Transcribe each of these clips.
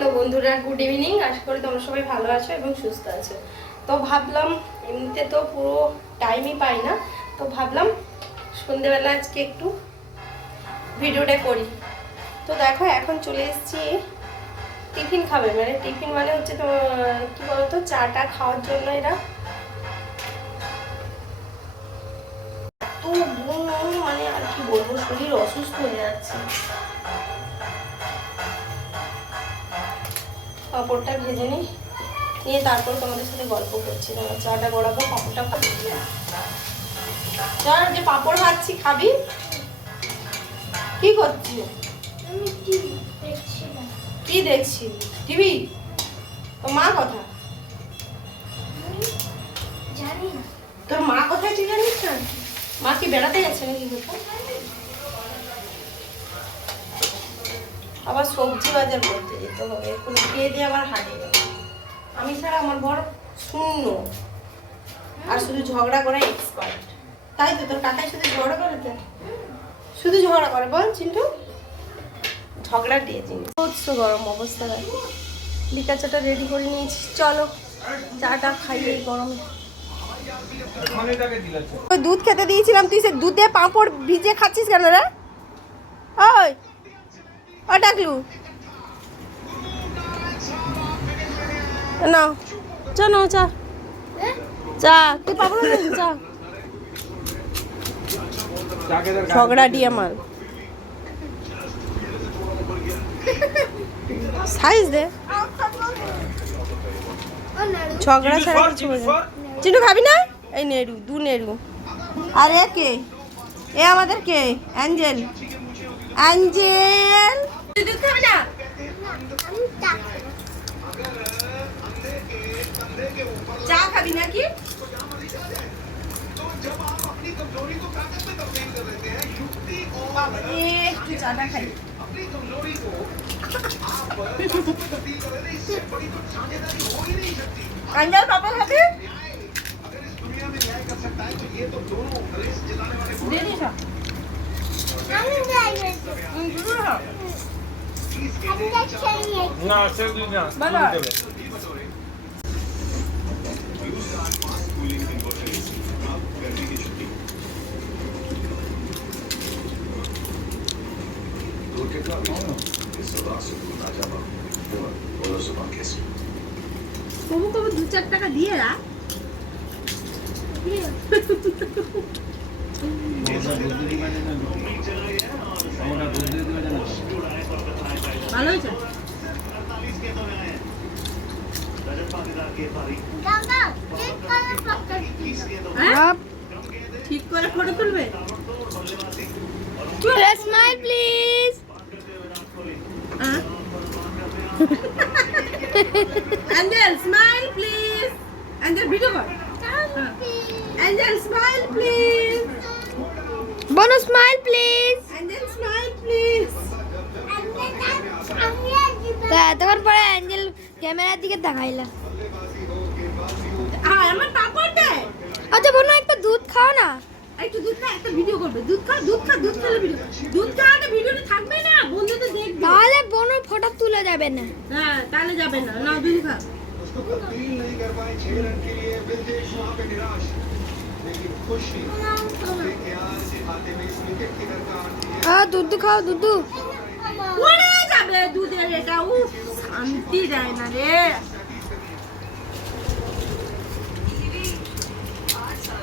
Hello বন্ধুরা, good evening. আশা করি তোমরা সবাই ভালো আছো এবং সুস্থ আছো। তো ভাবলাম, এমনিতে তো পুরো টাইমই পাই না, তো ভাবলাম সন্ধ্যেবেলা আজকে একটু ভিডিওটা করি। তো দেখো এখন চলে এসেছি টিফিন খাবে, মানে টিফিন মানে হচ্ছে তো কী বলতো, চাটা খাওয়ার জন্য এরা তো মানে আর কি বলবো, শরীর অসুস্থ হয়ে যাচ্ছে। পাঁপড়টা ভেজে নিয়ে তারপর তোমাদের সাথে গল্প করছি। তোমার চাটা গড়াবো, পাঁপড়টা খাচ্ছি। চল, যে পাঁপড় ভাজছি খাবি? কি করছি? কি দেখছি? টিভি? তো মা কথা জানি না। তোর মা কোথায় তুই জানিস না? মা কি বেড়াতে গেছে নাকি কোথাও? আবার সবজি বাজার করতে যেতে হবে, এখন খেয়ে দিয়ে আবার হাঁটে যাবে। আমি ছাড়া আমার বর শূন্য, আর শুধু ঝগড়া করে এক্সপার্ট। তাই তো, তোর কাকাই শুধু ঝগড়া করে, তো শুধু ঝগড়া করে। বল চিন্টু, ঝগড়া দিয়ে চিন্টু। প্রচুর গরম অবস্থা। লিকা চাটা রেডি করে নিয়েছি, চলো চাটা খাইয়ে গরমে। দুধ খেতে দিয়েছিলাম, তুই সে দুধে পাঁপড় ভিজে খাচ্ছিস কেন রে? ওই ও ডাকলু না, চা নাও, চা চা, তুই পাপড় চা। ঝগড়া দিয়ে আমার সাইজ দে, ঝগড়া ছাড়া কিছু বোঝে। চিন্টু খাবি না? এই নেড়ু, দু নেড়ু। আর এ কে? এ আমাদের কে? অ্যাঞ্জেল। অ্যাঞ্জেল, তুই দুধ খাবি না? চা খাবি নাকি? একটু চাটা খাই। অ্যাঞ্জেল পাপা খাবি? না সে দুই না দেবে। কবু কবু 2-4 টাকা দিয়ে রাখ। ভালো হয়েছে। ঠিক করে ফটো তুলবে। Smile please. Angel smile please. Angel video কর। Angel smile please. বনো smile please. Angel smile please. তখন পরে অ্যাঞ্জেল ক্যামেরার দিকে তাকাইলা। আমার পাপড় দে। আচ্ছা বোনো, একটা দুধ খাও না। একটু দুধ খা, একটা ভিডিও করবে। দুধ খা, দুধ খা, দুধ খেলে ভিডিও। দুধ খাওয়াতে ভিডিওটা থাকবে না, বন্ধুদের দেখবে। তাহলে বোনো ফটো তুলে যাবে না। হ্যাঁ, তাহলে যাবে না। না, দুধ খা। দুধ খাও, দুধ। পড়ে যাবে দুধের এটা। শান্তি দেয় না রে।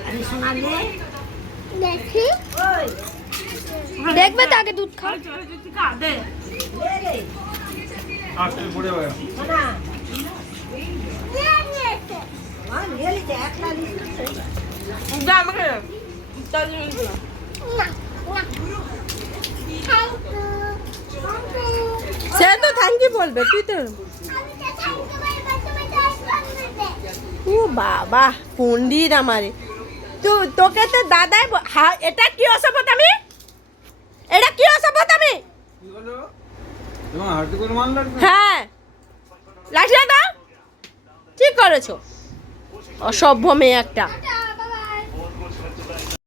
আরে শোনালে দেখি ওই দেখবে তো, আগে দুধ খাও। দে আজকে পড়ে গেল না আমাকে সে তো থ্যাংক ইউ বলবে, তুই তো। ও বাবা, পন্ডিত আমারে। তোকে তো দাদাই এটা কি অসভ্যতামি? এটা কি অসভ্যতামি? কি হলো? তোমার হাতে করে মান লাগবে? হ্যাঁ, লাঠিটা দাও। ঠিক করেছো, অসভ্য মেয়ে একটা।